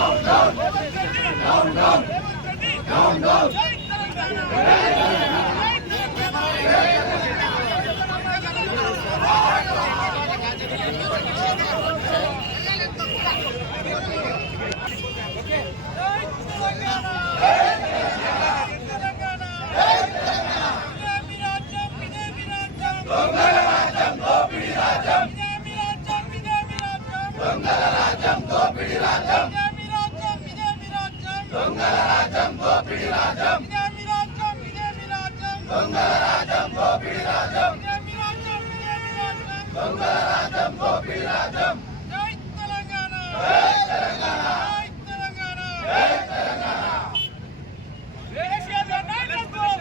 Down down down down down down జై తెలంగాణ! జై తెలంగాణ జై తెలంగాణ కేసీఆర్ గారి నాయకత్వం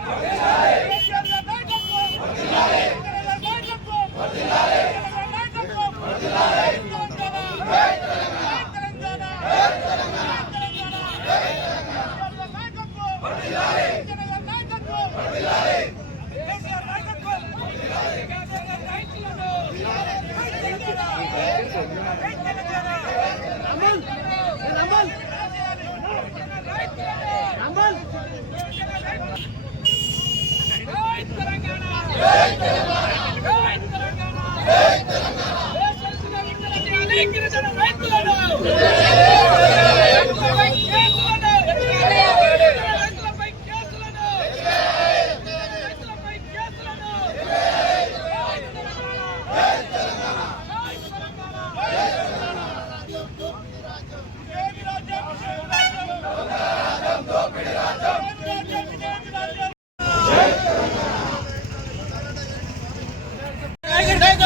కేసీఆర్ గారి నాయకత్వం కేసీఆర్ గారి నాయకత్వం కేసీఆర్ గారి నాయకత్వం జై తెలంగాణ జై తెలంగాణ జై తెలంగాణ జై తెలంగాణ కేసీఆర్ గారి నాయకత్వం కేసీఆర్ గారి నాయకత్వం కేసీఆర్ నాయకత్వం కేసీఆర్ గారి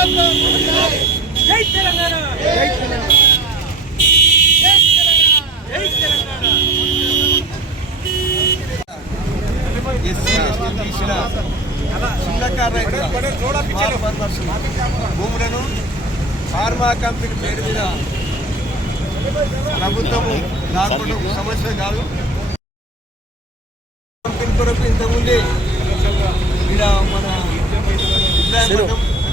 జై తెలంగాణ జై తెలంగాణ జై తెలంగాణ ఎస్సీ ఎస్టీ భూములను ఫార్మా కంపెనీ పేరు మీద ప్రభుత్వము దాటుకుంటూ సమస్య కాదు కంపెనీ కొరకు ఇంతకుముందే ఇక్కడ మన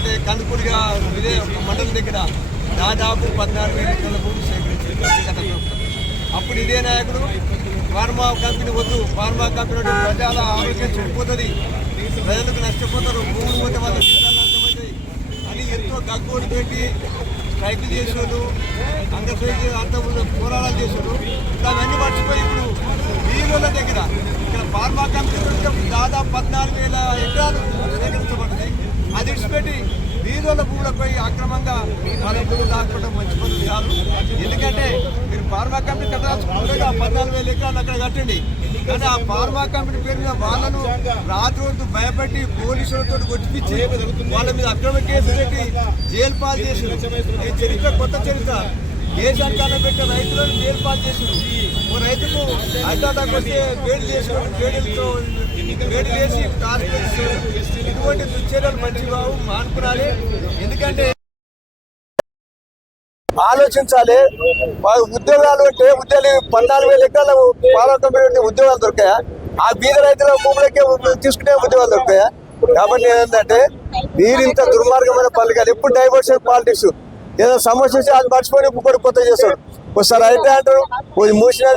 అంటే కందుకూరుగా ఇదే ఒక మండలం దగ్గర దాదాపు పద్నాలుగు వేల ఎకరాల భూమి సేకరించింది గత అప్పుడు ఇదే నాయకుడు ఫార్మా కంపెనీ వద్దు ఫార్మా కంపెనీ ప్రజల ఆరోగ్యం చెడిపోతుంది ప్రజలకు నష్టపోతారు భూములు పోతే వాళ్ళ జీవితాలు నష్టమవుతాయి అని ఎంతో గగ్గోడు పెట్టి స్ట్రైక్ చేసాడు అంగస్ట్రైక్ అంత పోరాటాలు చేసాడు అవన్నీ మర్చిపోయి ఇప్పుడు వీరుల దగ్గర ఇక్కడ ఫార్మా కంపెనీ దాదాపు పద్నాలుగు వేల ఎకరాలు అది వీధుల వీరుల భూములపై అక్రమంగా వాళ్ళ భూములు దాచుకోవడం మంచి పనులు కాదు. ఎందుకంటే మీరు ఫార్మా కంపెనీ కట్టాల్సిన పద్నాలుగు వేల ఎకరాలు అక్కడ కట్టండి కానీ ఆ ఫార్మా కంపెనీ పేరు మీద వాళ్ళను రాత్రి భయపెట్టి పోలీసులతో కొట్టిపించి వాళ్ళ మీద అక్రమ కేసు పెట్టి జైలు పాలు చేసి ఈ చరిత్ర కొత్త చరిత్ర. దేశాన్ని పెట్టిన రైతులను ఏర్పాటు చేసారు ఓ రైతుకు అడ్డాటాకు వస్తే వేడి చేసుకుని వేడితో వేడి చేసి టార్గెట్ ఇటువంటి దుశ్చర్యలు మంచి బాబు మానుకురాలి. ఎందుకంటే ఆలోచించాలి. ఉద్యోగాలు అంటే ఉద్యోగాలు పద్నాలుగు వేల ఎకరాల పాలకమైన ఉంటే ఉద్యోగాలు దొరికాయా? ఆ బీద రైతుల భూములకే తీసుకునే ఉద్యోగాలు దొరికాయా? కాబట్టి ఏంటంటే మీరు ఇంత దుర్మార్గమైన పనులు కాదు. ఎప్పుడు డైవర్షన్ పాలిటిక్స్. ఏదో సమస్య వస్తే అది మర్చిపోయి ఇంకొకటి కొత్త చేస్తాడు. ఒకసారి అయితే అంటారు ఒకటి మూసిన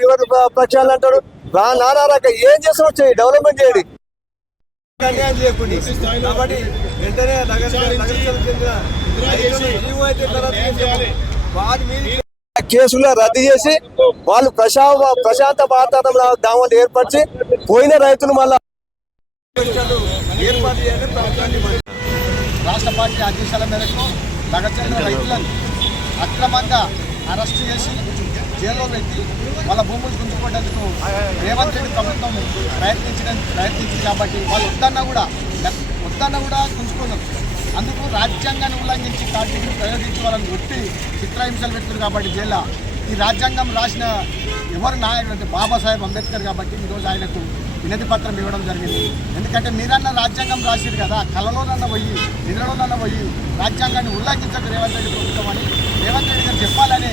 రివర్ ప్రక్షాళన అంటారు రా నానా రక ఏం చేస్తాం వచ్చాయి డెవలప్మెంట్ చేయండి. చేయకండి. కాబట్టి వెంటనే మీద కేసులు రద్దు చేసి వాళ్ళు ప్రశా ప్రశాంత వాతావరణంలో గ్రామాలు ఏర్పరిచి పోయిన రైతులు మళ్ళా రాష్ట్ర పార్టీ ఆదేశాల మేరకు లగచంద్ర రైతులను అక్రమంగా అరెస్ట్ చేసి జైల్లో పెట్టి వాళ్ళ భూములు గుంజుకోవడానికి రేవంత్ రెడ్డి ప్రభుత్వం ప్రయత్నించిన ప్రయత్నించింది కాబట్టి వాళ్ళు వద్దన్నా కూడా వద్దన్నా కూడా గుంజుకున్నారు అందుకు రాజ్యాంగాన్ని ఉల్లంఘించి కార్తీకుని ప్రయోగించి వాళ్ళని ఒట్టి చిత్రహింసలు పెట్టారు కాబట్టి జైల్లో ఈ రాజ్యాంగం రాసిన ఎవరు నాయకుడు అంటే బాబాసాహెబ్ అంబేద్కర్ కాబట్టి ఈరోజు ఆయనకు వినతి పత్రం ఇవ్వడం జరిగింది. ఎందుకంటే మీరన్న రాజ్యాంగం రాసిరు కదా కళలోనన్న పోయి నిద్రలోనన్న పోయి రాజ్యాంగాన్ని ఉల్లంఘించక రేవంత్ రెడ్డి ప్రభుత్వం అని రేవంత్ రెడ్డి గారు చెప్పాలని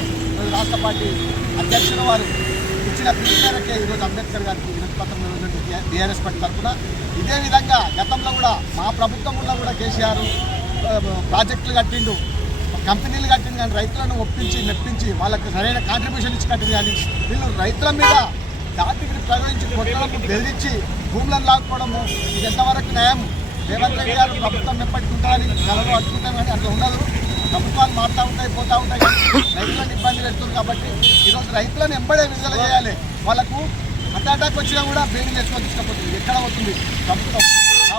రాష్ట్ర పార్టీ అధ్యక్షులు వారు ఇచ్చిన పిలుపు మేరకే ఈరోజు అంబేద్కర్ గారికి వినతి పత్రం ఇవ్వడం బీఆర్ఎస్ పార్టీ తరఫున. ఇదే విధంగా గతంలో కూడా మా ప్రభుత్వంలో కూడా కేసీఆర్ ప్రాజెక్టులు కట్టిండు. కంపెనీలు కట్టింది కానీ రైతులను ఒప్పించి మెప్పించి వాళ్ళకి సరైన కాంట్రిబ్యూషన్ ఇచ్చి కట్టింది కానీ వీళ్ళు రైతుల మీద దాటికి ప్రయోగించి కొట్లాడి బెదిరించి భూములను లాక్కోవడము ఇది ఎంతవరకు న్యాయం? రేవంత్ రెడ్డి గారు ప్రభుత్వం ఎప్పటికి ఉంటుందని కలలు అట్టుకుంటాం కానీ అట్లా ఉండదు. ప్రభుత్వాలు మారుతూ ఉంటాయి పోతూ ఉంటాయి. రైతులను ఇబ్బంది పెడుతుంది కాబట్టి ఈరోజు రైతులను ఎంబడే విడుదల చేయాలి. వాళ్ళకు అటాక్ వచ్చినా కూడా బెయిల్ వేసుకొని తీసుకుపోతుంది. ఎక్కడ అవుతుంది ప్రభుత్వం.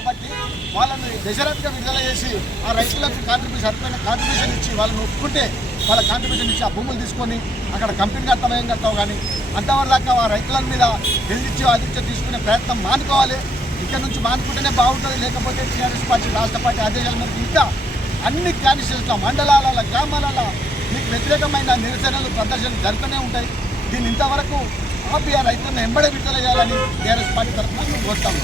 కాబట్టి వాళ్ళని దశరథ్గా విడుదల చేసి ఆ రైతులకు కాంట్రిబ్యూషన్ సరిపోయిన కాంట్రిబ్యూషన్ ఇచ్చి వాళ్ళని ఒప్పుకుంటే వాళ్ళ కాంట్రిబ్యూషన్ ఇచ్చి ఆ భూములు తీసుకొని అక్కడ కంపెనీ కడతాం ఏం కడతాం కానీ అంతవరదాకా ఆ రైతుల మీద బెదిరించి ఆదిత్య తీసుకునే ప్రయత్నం మానుకోవాలి. ఇక్కడ నుంచి మానుకుంటేనే బాగుంటుంది. లేకపోతే టీఆర్ఎస్ పార్టీ రాష్ట్ర పార్టీ ఆదేశాల మేరకు ఇంకా అన్ని కాన్స్టిట్యూన్స్లో మండలాల గ్రామాలలో మీకు వ్యతిరేకమైన నిరసనలు ప్రదర్శనలు జరుగుతూనే ఉంటాయి. దీన్ని ఇంతవరకు ఆపి ఆ రైతులను ఎంబడే విడుదల చేయాలని టీఆర్ఎస్ పార్టీ తరఫున మేము కోరుతాము.